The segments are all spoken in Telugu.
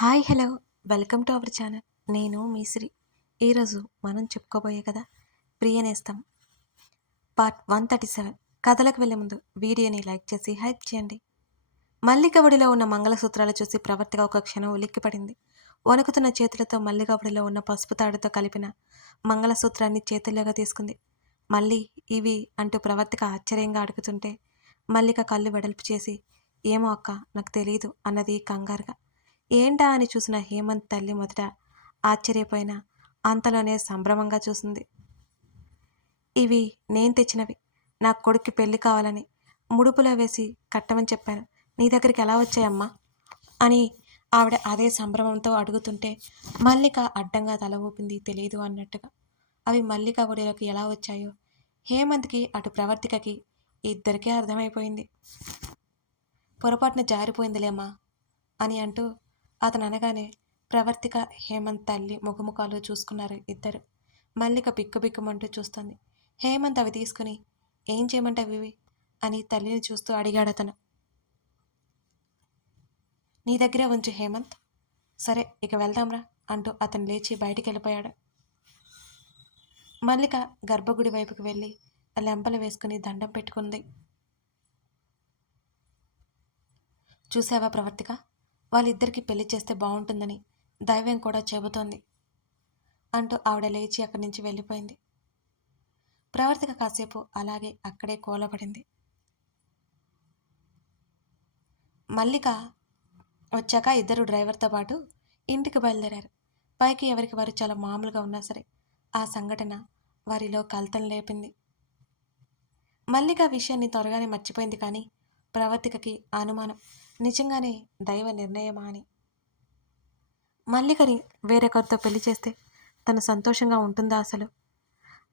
Hi hello welcome to our channel. నేను మీ శ్రీ. ఈరోజు మనం చెప్పుకోబోయే కదా ప్రియ నేస్తం పార్ట్ 137. కథలకు వెళ్ళే ముందు వీడియోని లైక్ చేసి హైప్ చేయండి. మల్లిక ఒడిలో ఉన్న మంగళసూత్రాలు చూసి ప్రవర్తిగా ఒక క్షణం ఉలిక్కిపడింది. వణుకుతున్న చేతులతో మల్లిక ఒడిలో ఉన్న పసుపు తాడుతో కలిపిన మంగళసూత్రాన్ని చేతుల్లోకి తీసుకుంది. మళ్ళీ ఇవి అంటూ ప్రవర్తిక ఆశ్చర్యంగా అడుగుతుంటే మల్లిక కళ్ళు వెడల్పు చేసి ఏమో అక్క నాకు తెలియదు అన్నది కంగారుగా. ఏంటా అని చూసిన హేమంత్ తల్లి మొదట ఆశ్చర్యపోయినా అంతలోనే సంభ్రమంగా చూసింది. ఇవి నేను తెచ్చినవి. నా కొడుక్కి పెళ్లి కావాలని ముడుపులో వేసి కట్టమని చెప్పాను. నీ దగ్గరికి ఎలా వచ్చాయమ్మా అని ఆవిడ అదే సంభ్రమంతో అడుగుతుంటే మల్లిక అడ్డంగా తల ఊపింది తెలియదు అన్నట్టుగా. అవి మల్లిక ఒడిలోకి ఎలా వచ్చాయో హేమంత్కి అటు ప్రవర్తికకి ఇద్దరికీ అర్థమైపోయింది. పొరపాటున జారిపోయిందిలేమ్మా అని అంటూ అతను అనగానే ప్రవర్తిక హేమంత్ తల్లి ముఖముఖాలు చూసుకున్నారు ఇద్దరు. మల్లిక బిక్కుబిక్కుమంటూ చూస్తుంది. హేమంత్ అవి తీసుకుని ఏం చేయమంటావు ఇవి అని తల్లిని చూస్తూ అడిగాడు అతను. నీ దగ్గరే ఉంచు హేమంత్. సరే ఇక వెళ్దాంరా అంటూ అతను లేచి బయటికి వెళ్ళిపోయాడు. మల్లిక గర్భగుడి వైపుకి వెళ్ళి లెంపలు వేసుకుని దండం పెట్టుకుంది. చూసావా ప్రవర్తిక, వాళ్ళిద్దరికీ పెళ్లి చేస్తే బాగుంటుందని దైవం కూడా చెబుతోంది అంటూ ఆవిడ లేచి అక్కడి నుంచి వెళ్ళిపోయింది. ప్రవర్తిక కాసేపు అలాగే అక్కడే కూలబడింది. మల్లిక వచ్చాక ఇద్దరు డ్రైవర్తో పాటు ఇంటికి బయలుదేరారు. పైకి ఎవరికి వారు చాలా మామూలుగా ఉన్నా సరే ఆ సంఘటన వారిలో కలతను లేపింది. మల్లిక విషయాన్ని త్వరగానే మర్చిపోయింది. కానీ ప్రవర్తికకి అనుమానం నిజంగానే దైవ నిర్ణయమా అని. మల్లికని వేరొకరితో పెళ్లి చేస్తే తను సంతోషంగా ఉంటుందా అసలు?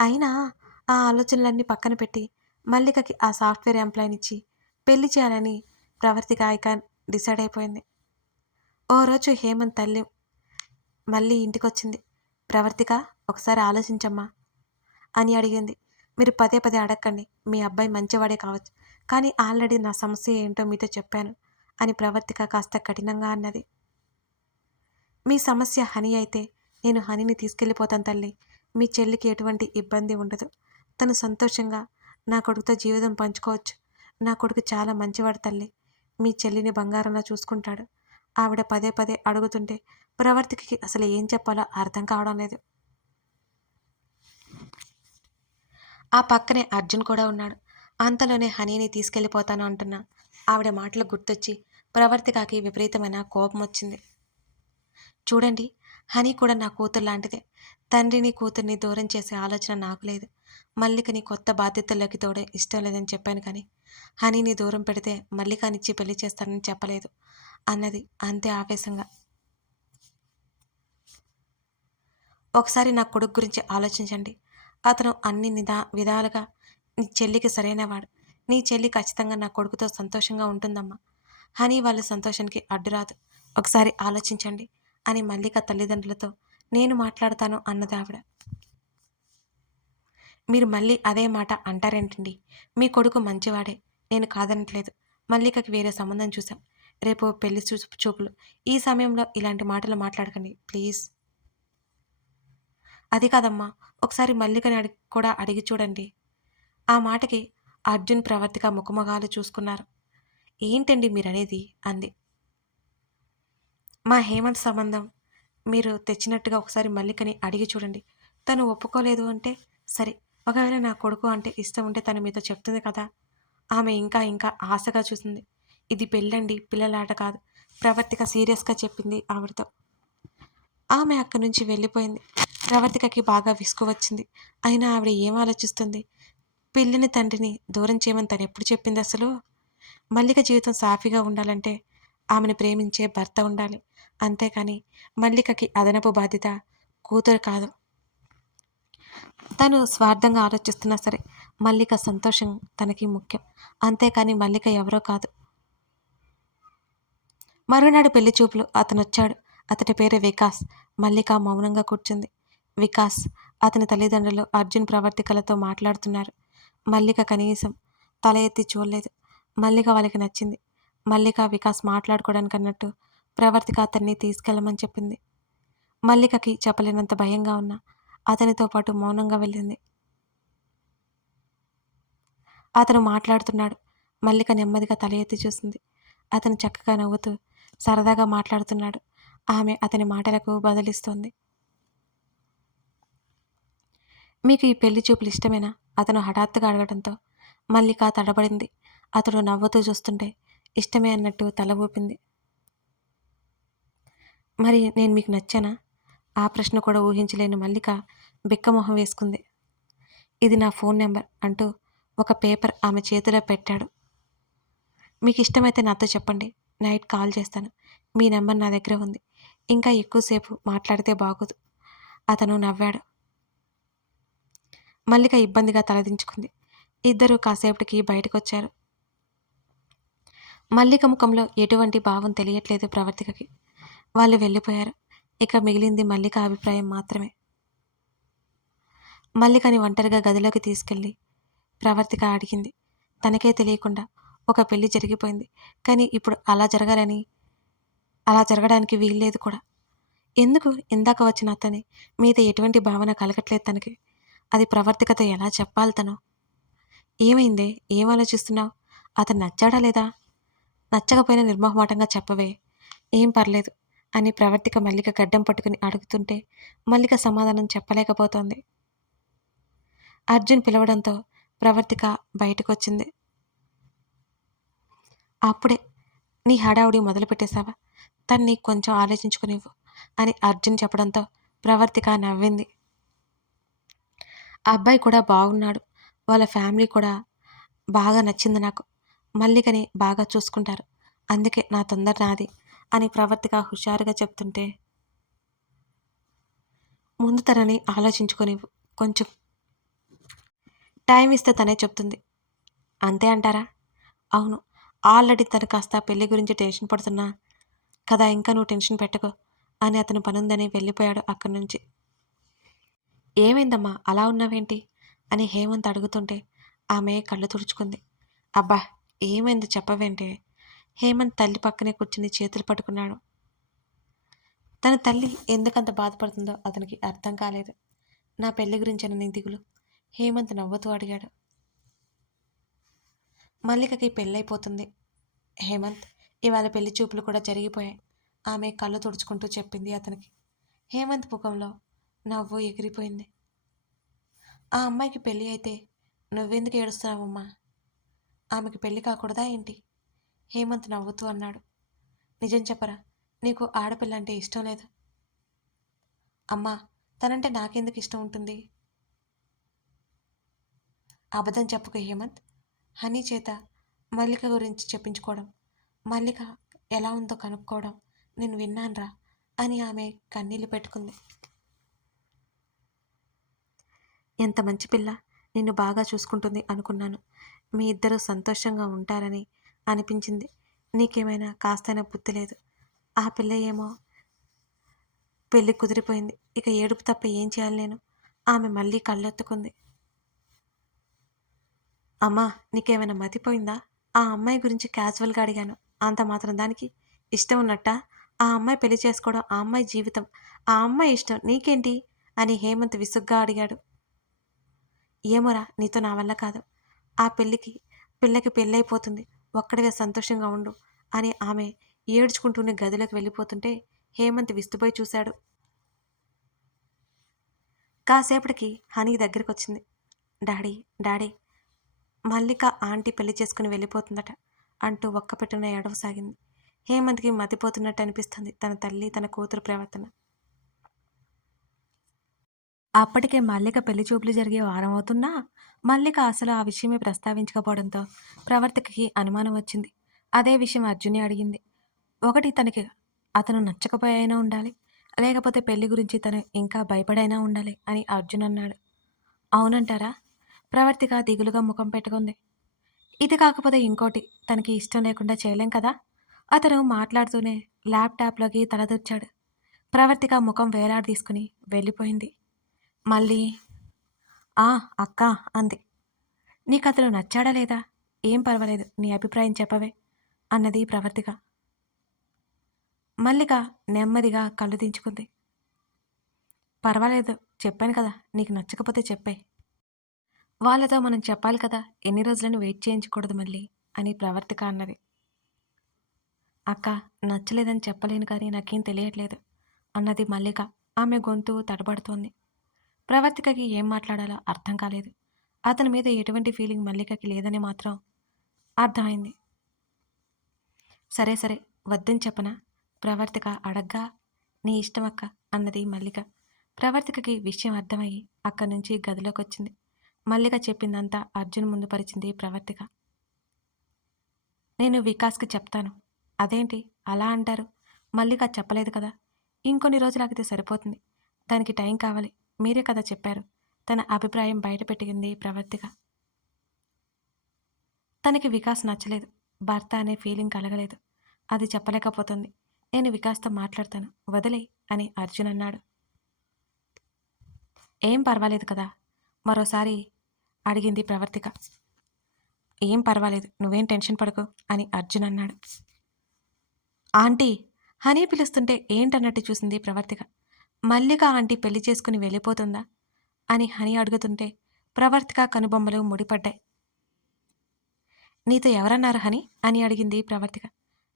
అయినా ఆ ఆలోచనలన్నీ పక్కన పెట్టి మల్లికకి ఆ సాఫ్ట్వేర్ ఎంప్లాయీనిచ్చి పెళ్లి చేయాలని ప్రవర్తిక ఇక డిసైడ్ అయిపోయింది. ఓ రోజు హేమంత్ తల్లి మళ్ళీ ఇంటికొచ్చింది. ప్రవర్తిక ఒకసారి ఆలోచించమ్మా అని అడిగింది. మీరు పదే పదే అడగండి, మీ అబ్బాయి మంచివాడే కావచ్చు, కానీ ఆల్రెడీ నా సమస్య ఏంటో మీతో చెప్పాను అని ప్రవర్తిక కాస్త కఠినంగా అన్నది. మీ సమస్య హనీ అయితే నేను హనీని తీసుకెళ్ళిపోతాను తల్లి. మీ చెల్లికి ఎటువంటి ఇబ్బంది ఉండదు. తను సంతోషంగా నా కొడుకుతో జీవితం పంచుకోవచ్చు. నా కొడుకు చాలా మంచివాడు తల్లి. మీ చెల్లిని బంగారంలా చూసుకుంటాడు. ఆవిడ పదే పదే అడుగుతుంటే ప్రవర్తికకి అసలు ఏం చెప్పాలో అర్థం కావడం లేదు. ఆ పక్కనే అర్జున్ కూడా ఉన్నాడు. అంతలోనే హనీని తీసుకెళ్ళిపోతాను అంటున్నా ఆవిడ మాటలు గుర్తొచ్చి ప్రవర్తికకి విపరీతమైన కోపం వచ్చింది. చూడండి, హనీ కూడా నా కూతురు లాంటిదే. తండ్రిని కూతుర్ని దూరం చేసే ఆలోచన నాకు లేదు. మల్లికని కొత్త బాధ్యతల్లోకి తోడే ఇష్టం లేదని చెప్పాను, కానీ హనీని దూరం పెడితే మల్లికనిచ్చి పెళ్లి చేస్తానని చెప్పలేదు అన్నది అంతే ఆవేశంగా. ఒకసారి నా కొడుకు గురించి ఆలోచించండి. అతను అన్ని విధాలుగా నీ చెల్లికి సరైనవాడు. నీ చెల్లి ఖచ్చితంగా నా కొడుకుతో సంతోషంగా ఉంటుందమ్మా. హనీ వాళ్ళ సంతోషానికి అడ్డురాదు. ఒకసారి ఆలోచించండి అని మల్లిక తల్లిదండ్రులతో నేను మాట్లాడతాను అన్నది ఆవిడ. మీరు మళ్ళీ అదే మాట అంటారేంటండి? మీ కొడుకు మంచివాడే, నేను కాదనట్లేదు. మల్లికకి వేరే సంబంధం చూసాం. రేపు పెళ్లి చూపులు. ఈ సమయంలో ఇలాంటి మాటలు మాట్లాడకండి ప్లీజ్. అది కాదమ్మా, ఒకసారి మల్లికని కూడా అడిగి చూడండి. ఆ మాటకి అర్జున్ ప్రవర్తిక ముఖముఖాలు చూసుకున్నారు. ఏంటండి మీరనేది అంది. మా హేమంత్ సంబంధం మీరు తెచ్చినట్టుగా ఒకసారి మల్లికని అడిగి చూడండి. తను ఒప్పుకోలేదు అంటే సరే, ఒకవేళ నా కొడుకు అంటే ఇష్టం ఉంటే తను మీతో చెప్తుంది కదా. ఆమె ఇంకా ఇంకా ఆశగా చూసింది. ఇది పెళ్ళండి, పిల్లలాట కాదు. ప్రవర్తిక సీరియస్గా చెప్పింది ఆవిడతో. ఆమె అక్కడి నుంచి వెళ్ళిపోయింది. ప్రవర్తికకి బాగా విసుగు వచ్చింది. అయినా ఆవిడ ఏం ఆలోచిస్తుంది? పిల్లిని తండ్రిని దూరం చేయమని తను ఎప్పుడు చెప్పింది అసలు? మల్లిక జీవితం సాఫీగా ఉండాలంటే ఆమెను ప్రేమించే భర్త ఉండాలి. అంతేకాని మల్లికకి అదనపు బాధ్యత కూతురు కాదు. తను స్వార్థంగా ఆలోచిస్తున్నా సరే మల్లిక సంతోషం తనకి ముఖ్యం. అంతేకాని మల్లిక ఎవరో కాదు. మరునాడు పెళ్లి చూపులు. అతనొచ్చాడు. అతని పేరు వికాస్. మల్లిక మౌనంగా కూర్చుంది. వికాస్, అతని తల్లిదండ్రులు అర్జున్ ప్రవర్తికలతో మాట్లాడుతున్నారు. మల్లిక కనీసం తల ఎత్తి చూడలేదు. మల్లిక వాళ్ళకి నచ్చింది. మల్లిక వికాస్ మాట్లాడుకోవడానికి అన్నట్టు ప్రవర్తిక అతన్ని తీసుకెళ్ళమని చెప్పింది. మల్లికకి చెప్పలేనంత భయంగా ఉన్నా అతనితో పాటు మౌనంగా వెళ్ళింది. అతను మాట్లాడుతున్నాడు. మల్లిక నెమ్మదిగా తల ఎత్తి చూసింది. అతను చక్కగా నవ్వుతూ సరదాగా మాట్లాడుతున్నాడు. ఆమె అతని మాటలకు బదులిస్తోంది. మీకు ఈ పెళ్లి చూపులు ఇష్టమేనా? అతను హఠాత్తుగా అడగడంతో మల్లిక తడబడింది. అతడు నవ్వుతూ చూస్తుంటే ఇష్టమే అన్నట్టు తల ఊపింది. మరి నేను మీకు నచ్చానా? ఆ ప్రశ్న కూడా ఊహించలేని మల్లిక బిక్కమొహం వేసుకుంది. ఇది నా ఫోన్ నెంబర్ అంటూ ఒక పేపర్ ఆమె చేతిలో పెట్టాడు. మీకు ఇష్టమైతే నాతో చెప్పండి. నైట్ కాల్ చేస్తాను. మీ నెంబర్ నా దగ్గర ఉంది. ఇంకా ఎక్కువసేపు మాట్లాడితే బాగోదు. అతను నవ్వాడు. మల్లిక ఇబ్బందిగా తలదించుకుంది. ఇద్దరూ కాసేపటికి బయటకొచ్చారు. మల్లిక ముఖంలో ఎటువంటి భావం తెలియట్లేదు ప్రవర్తికకి. వాళ్ళు వెళ్ళిపోయారు. ఇక మిగిలింది మల్లిక అభిప్రాయం మాత్రమే. మల్లికని ఒంటరిగా గదిలోకి తీసుకెళ్ళి ప్రవర్తిక అడిగింది. తనకే తెలియకుండా ఒక పెళ్లి జరిగిపోయింది. కానీ ఇప్పుడు అలా జరగడానికి వీల్లేదు కూడా. ఎందుకు ఇందాక వచ్చిన అతని మీద ఎటువంటి భావన కలగట్లేదు తనకి. అది ప్రవర్తికతో ఎలా చెప్పాలి తను? ఏమైందే? ఏం ఆలోచిస్తున్నావు? అతను నచ్చాడా లేదా? నచ్చకపోయినా నిర్మోహమాటంగా చెప్పవే. ఏం పర్లేదు అని ప్రవర్తిక మల్లిక గడ్డం పట్టుకుని అడుగుతుంటే మల్లిక సమాధానం చెప్పలేకపోతోంది. అర్జున్ పిలవడంతో ప్రవర్తిక బయటకొచ్చింది. అప్పుడే నీ హడావుడి మొదలుపెట్టేశావా? తన్ని కొంచెం ఆలోచించుకునివ్వు అని అర్జున్ చెప్పడంతో ప్రవర్తిక నవ్వింది. ఆ అబ్బాయి కూడా బాగున్నాడు. వాళ్ళ ఫ్యామిలీ కూడా బాగా నచ్చింది నాకు. మల్లికని బాగా చూసుకుంటారు. అందుకే నా తొందర నాది అని ప్రవర్తిక హుషారుగా చెప్తుంటే ముందు తనని ఆలోచించుకునివ్వు. కొంచెం టైం ఇస్తే తనే చెప్తుంది. అంతే అంటారా? అవును. ఆల్రెడీ తను కాస్త పెళ్లి గురించి టెన్షన్ పడుతున్నా కదా, ఇంకా నువ్వు టెన్షన్ పెట్టుకో అని అతను పనుందని వెళ్ళిపోయాడు అక్కడి నుంచి. ఏమైందమ్మా అలా ఉన్నావేంటి అని హేమంత్ అడుగుతుంటే ఆమె కళ్ళు తుడుచుకుంది. అబ్బా ఏమైంది చెప్పవేంటే? హేమంత్ తల్లి పక్కనే కూర్చుని చేతులు పట్టుకున్నాడు. తన తల్లి ఎందుకంత బాధపడుతుందో అతనికి అర్థం కాలేదు. నా పెళ్లి గురించిన నీ దిగులు? హేమంత్ నవ్వుతూ అడిగాడు. మల్లికకి పెళ్ళైపోతుంది హేమంత్. ఇవాళ పెళ్లి చూపులు కూడా జరిగిపోయాయి. ఆమె కళ్ళు తుడుచుకుంటూ చెప్పింది అతనికి. హేమంత్ ముఖంలో నవ్వు ఎగిరిపోయింది. ఆ అమ్మాయికి పెళ్ళి అయితే నువ్వెందుకు ఏడుస్తున్నావమ్మా? ఆమెకి పెళ్లి కాకూడదా ఏంటి? హేమంత్ నవ్వుతూ అన్నాడు. నిజం చెప్పరా, నీకు ఆడపిల్ల అంటే ఇష్టం లేదు? అమ్మా తనంటే నాకెందుకు ఇష్టం ఉంటుంది? అబద్ధం చెప్పుకు హేమంత్. హనీ చేత మల్లిక గురించి చెప్పించుకోవడం, మల్లిక ఎలా ఉందో కనుక్కోవడం నేను విన్నాన్రా అని ఆమె కన్నీళ్లు పెట్టుకుంది. ఎంత మంచి పిల్ల, నిన్ను బాగా చూసుకుంటుంది అనుకున్నాను. మీ ఇద్దరూ సంతోషంగా ఉంటారని అనిపించింది. నీకేమైనా కాస్తైనా బుద్ధి లేదు. ఆ పిల్ల ఏమో పెళ్ళి కుదిరిపోయింది. ఇక ఏడుపు తప్ప ఏం చేయాలి నేను? ఆమె మళ్ళీ కళ్ళెత్తుకుంది. అమ్మా నీకేమైనా మతిపోయిందా? ఆ అమ్మాయి గురించి క్యాజువల్గా అడిగాను. అంత మాత్రం దానికి ఇష్టం ఉన్నట్టా? ఆ అమ్మాయి పెళ్లి చేసుకోవడం ఆ అమ్మాయి జీవితం. ఆ అమ్మాయి ఇష్టం నీకేంటి అని హేమంత్ విసుగ్గా అడిగాడు. ఏమోరా నీతో నా వల్ల కాదు. ఆ పిల్లకి పెళ్ళైపోతుంది. ఒక్కడివే సంతోషంగా ఉండు అని ఆమె ఏడ్చుకుంటూనే గదిలోకి వెళ్ళిపోతుంటే హేమంత్ విస్తుపోయి చూశాడు. కాసేపటికి హనీ దగ్గరకొచ్చింది. డాడీ డాడీ మల్లిక ఆంటీ పెళ్లి చేసుకుని వెళ్ళిపోతుందట అంటూ ఒక్కపెట్టున ఏడవసాగింది. హేమంత్కి మతిపోతున్నట్టు అనిపిస్తుంది తన తల్లి తన కూతురు ప్రవర్తన. అప్పటికే మల్లిక పెళ్లి చూపులు జరిగే వారం అవుతున్నా మల్లిక అసలు ఆ విషయమే ప్రస్తావించకపోవడంతో ప్రవర్తకకి అనుమానం వచ్చింది. అదే విషయం అర్జున్ని అడిగింది. ఒకటి తనకి అతను నచ్చకపోయినా ఉండాలి, లేకపోతే పెళ్లి గురించి తను ఇంకా భయపడైనా ఉండాలి అని అర్జున్ అన్నాడు. అవునంటారా? ప్రవర్తిక దిగులుగా ముఖం పెట్టుకుంది. ఇది కాకపోతే ఇంకోటి తనకి ఇష్టం లేకుండా చేయలేం కదా. అతను మాట్లాడుతూనే ల్యాప్టాప్లోకి తలదూర్చాడు. ప్రవర్తిక ముఖం వేలాడదీసుకుని వెళ్ళిపోయింది. మళ్ళీ ఆ అక్క అంది. నీకతను నచ్చాడా లేదా? ఏం పర్వాలేదు నీ అభిప్రాయం చెప్పవే అన్నది ప్రవర్తిక. మల్లిక నెమ్మదిగా కళ్ళు దించుకుంది. పర్వాలేదు, చెప్పాను కదా, నీకు నచ్చకపోతే చెప్పేయ్. వాళ్ళతో మనం చెప్పాలి కదా, ఎన్ని రోజులని వెయిట్ చేయించకూడదు మళ్ళీ అని ప్రవర్తిక అన్నది. అక్క, నచ్చలేదని చెప్పలేను కానీ నాకేం తెలియట్లేదు అన్నది మల్లిక. ఆమె గొంతు తడబడుతోంది. ప్రవర్తికకి ఏం మాట్లాడాలో అర్థం కాలేదు. అతని మీద ఎటువంటి ఫీలింగ్ మల్లికకి లేదని మాత్రం అర్థమైంది. సరే సరే, వద్దని చెప్పనా ప్రవర్తిక అడగ్గా. నీ ఇష్టమక్క అన్నది మల్లిక. ప్రవర్తికకి విషయం అర్థమయ్యి అక్కడి నుంచి గదిలోకొచ్చింది. మల్లిక చెప్పిందంతా అర్జున్ ముందు పరిచింది ప్రవర్తిక. నేను వికాస్కి చెప్తాను. అదేంటి అలా అంటారు? మల్లిక చెప్పలేదు కదా. ఇంకొన్ని రోజులు ఆగితే సరిపోతుంది. దానికి టైం కావాలి. మీరే కదా చెప్పారు. తన అభిప్రాయం బయటపెట్టింది ప్రవర్తిక. తనకి వికాస్ నచ్చలేదు. భర్త అనే ఫీలింగ్ కలగలేదు. అది చెప్పలేకపోతుంది. నేను వికాస్తో మాట్లాడతాను, వదిలేయ్ అని అర్జున్ అన్నాడు. ఏం పర్వాలేదు కదా మరోసారి అడిగింది ప్రవర్తిక. ఏం పర్వాలేదు, నువ్వేం టెన్షన్ పడకు అని అర్జున్ అన్నాడు. ఆంటీ హనీ పిలుస్తుంటే ఏంటన్నట్టు చూసింది ప్రవర్తిక. మల్లిక ఆంటీ పెళ్లి చేసుకుని వెళ్ళిపోతుందా అని హనీ అడుగుతుంటే ప్రవర్తిక కనుబొమ్మలు ముడిపడ్డాయి. నీతో ఎవరన్నారు హనీ అని అడిగింది ప్రవర్తిక.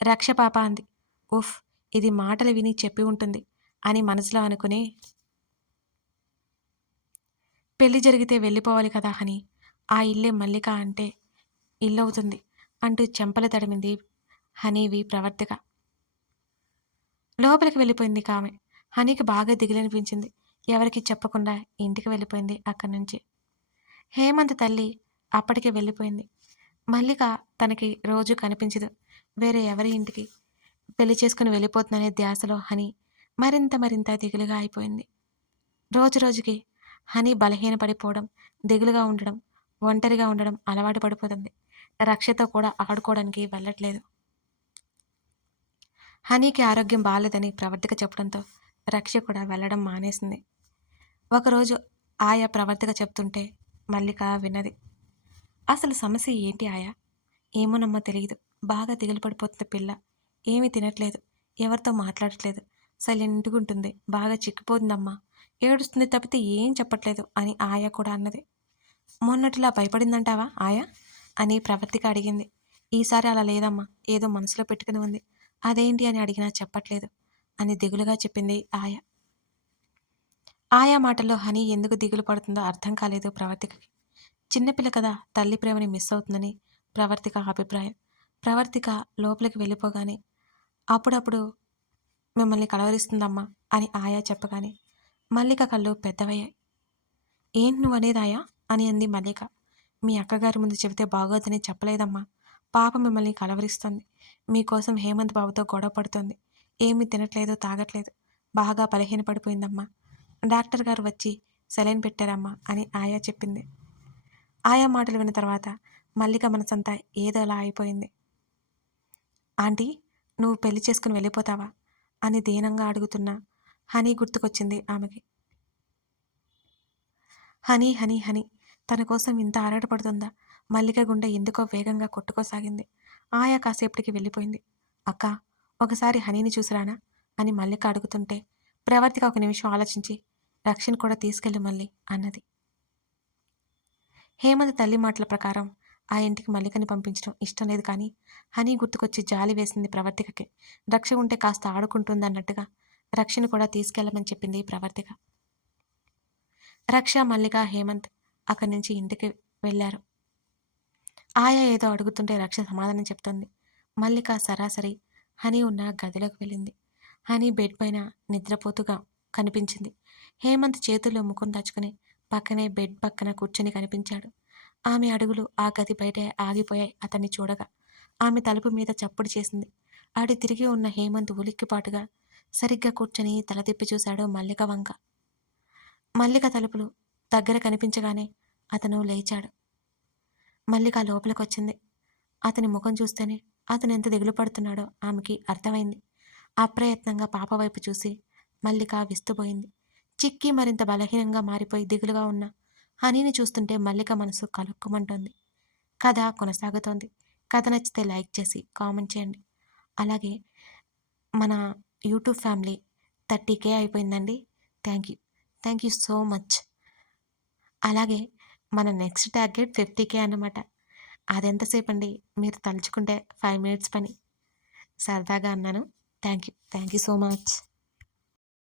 రక్షపాప అంది. ఉఫ్, ఇది మాటలు విని చెప్పి ఉంటుంది అని మనసులో అనుకుని, పెళ్లి జరిగితే వెళ్ళిపోవాలి కదా హనీ, ఆ ఇల్లే మల్లిక అంటే ఇల్లవుతుంది అంటూ చెంపలు తడిమింది హనీవి ప్రవర్తిక. లోపలికి వెళ్ళిపోయింది కామె. హనీకి బాగా దిగులనిపించింది. ఎవరికి చెప్పకుండా ఇంటికి వెళ్ళిపోయింది అక్కడి నుంచి. హేమంత్ తల్లి అప్పటికే వెళ్ళిపోయింది. మల్లిక తనకి రోజు కనిపించదు. వేరే ఎవరి ఇంటికి పెళ్లి చేసుకుని వెళ్ళిపోతుందనే ధ్యాసలో హనీ మరింత దిగులుగా అయిపోయింది. రోజు రోజుకి హనీ బలహీనపడిపోవడం, దిగులుగా ఉండడం, ఒంటరిగా ఉండడం అలవాటు పడిపోతుంది. రక్షతో కూడా ఆడుకోవడానికి వెళ్ళట్లేదు. హనీకి ఆరోగ్యం బాగాలేదని ప్రవర్తిక చెప్పడంతో రక్ష కూడా వెళ్ళడం మానేసింది. ఒకరోజు ఆయా ప్రవర్తిక చెప్తుంటే మల్లిక విన్నది. అసలు సమస్య ఏంటి ఆయా? ఏమోనమ్మా తెలియదు. బాగా దిగులు పడిపోతుంది పిల్ల. ఏమీ తినట్లేదు, ఎవరితో మాట్లాడట్లేదు, సైలెంట్గా ఉంటుంది, బాగా చిక్కిపోతుందమ్మా, ఏడుస్తుంది తప్పితే ఏం చెప్పట్లేదు అని ఆయా కూడా అన్నది. మొన్నటిలా భయపడిందంటావా ఆయా అని ప్రవర్తిక అడిగింది. ఈసారి అలా లేదమ్మా, ఏదో మనసులో పెట్టుకుని ఉంది. అదేంటి అని అడిగినా చెప్పట్లేదు అని దిగులుగా చెప్పింది ఆయా. ఆయా మాటల్లో హనీ ఎందుకు దిగులు పడుతుందో అర్థం కాలేదు ప్రవర్తికకి. చిన్నపిల్ల కదా, తల్లి ప్రేమని మిస్ అవుతుందని ప్రవర్తిక అభిప్రాయం. ప్రవర్తిక లోపలికి వెళ్ళిపోగానే అప్పుడప్పుడు మిమ్మల్ని కలవరిస్తుందమ్మా అని ఆయా చెప్పగానే మల్లిక కళ్ళు పెద్దవయ్యాయి. ఏంటి నువ్వు అనేది ఆయా అని అంది మల్లిక. మీ అక్కగారి ముందు చెబితే బాగోదని చెప్పలేదమ్మా. పాప మిమ్మల్ని కలవరిస్తుంది. మీకోసం హేమంత్ బాబుతో గొడవ పడుతుంది. ఏమీ తినట్లేదు, తాగట్లేదు, బాగా బలహీనపడిపోయిందమ్మా. డాక్టర్ గారు వచ్చి సెలైన్ పెట్టారమ్మా అని ఆయా చెప్పింది. ఆయా మాటలు విన్న తర్వాత మల్లిక మనసంతా ఏదోలా అయిపోయింది. ఆంటీ, నువ్వు పెళ్లి చేసుకుని వెళ్ళిపోతావా అని దీనంగా అడుగుతున్న హనీ గుర్తుకొచ్చింది ఆమెకి. హనీ హనీ హనీ, తన కోసం ఇంత ఆరాటపడుతుందా? మల్లిక గుండె ఎందుకో వేగంగా కొట్టుకోసాగింది. ఆయా కాసేపటికి వెళ్ళిపోయింది. అక్క, ఒకసారి హనీని చూసిరానా అని మల్లిక అడుగుతుంటే ప్రవర్తిక ఒక నిమిషం ఆలోచించి రక్షణ కూడా తీసుకెళ్ళి మళ్ళీ అన్నది. హేమంత్ తల్లి మాటల ప్రకారం ఆ ఇంటికి మల్లికని పంపించడం ఇష్టం లేదు, కానీ హనీ గుర్తుకొచ్చి జాలి వేసింది ప్రవర్తికకి. రక్ష ఉంటే కాస్త ఆడుకుంటుందన్నట్టుగా రక్షణ కూడా తీసుకెళ్లమని చెప్పింది ప్రవర్తిక. రక్ష, మల్లిక, హేమంత్ అక్కడి నుంచి ఇంటికి వెళ్ళారు. ఆయా ఏదో అడుగుతుంటే రక్ష సమాధానం చెప్తోంది. మల్లిక సరాసరి హనీ ఉన్న గదిలోకి వెళ్ళింది. హనీ బెడ్ పైన నిద్రపోతుగా కనిపించింది. హేమంత్ చేతుల్లో ముఖం దాచుకుని పక్కనే బెడ్ పక్కన కూర్చొని కనిపించాడు. ఆమె అడుగులు ఆ గది బయటే ఆగిపోయాయి అతన్ని చూడగా. ఆమె తలుపు మీద చప్పుడు చేసింది. ఆడి తిరిగి ఉన్న హేమంత్ ఉలిక్కిపాటుగా సరిగ్గా కూర్చొని తల తిప్పి చూశాడు మల్లిక వంక. మల్లిక తలుపులు దగ్గర కనిపించగానే అతను లేచాడు. మల్లిక లోపలికొచ్చింది. అతని ముఖం చూస్తేనే అతను ఎంత దిగులు పడుతున్నాడో ఆమెకి అర్థమైంది. అప్రయత్నంగా పాప వైపు చూసి మల్లిక విస్తుపోయింది. చిక్కి మరింత బలహీనంగా మారిపోయి దిగులుగా ఉన్న హనీని చూస్తుంటే మల్లిక మనసు కలుక్కుమంటోంది. కథ కొనసాగుతోంది. కథ నచ్చితే లైక్ చేసి కామెంట్ చేయండి. అలాగే మన యూట్యూబ్ ఫ్యామిలీ 30K అయిపోయిందండి. Thank you. Thank you so much. అలాగే మన నెక్స్ట్ టార్గెట్ 50K అన్నమాట. అదెంతసేపండి మీరు తలుచుకుంటే 5 మినిట్స్ పని. సరదాగా అన్నాను. Thank you. Thank you so much.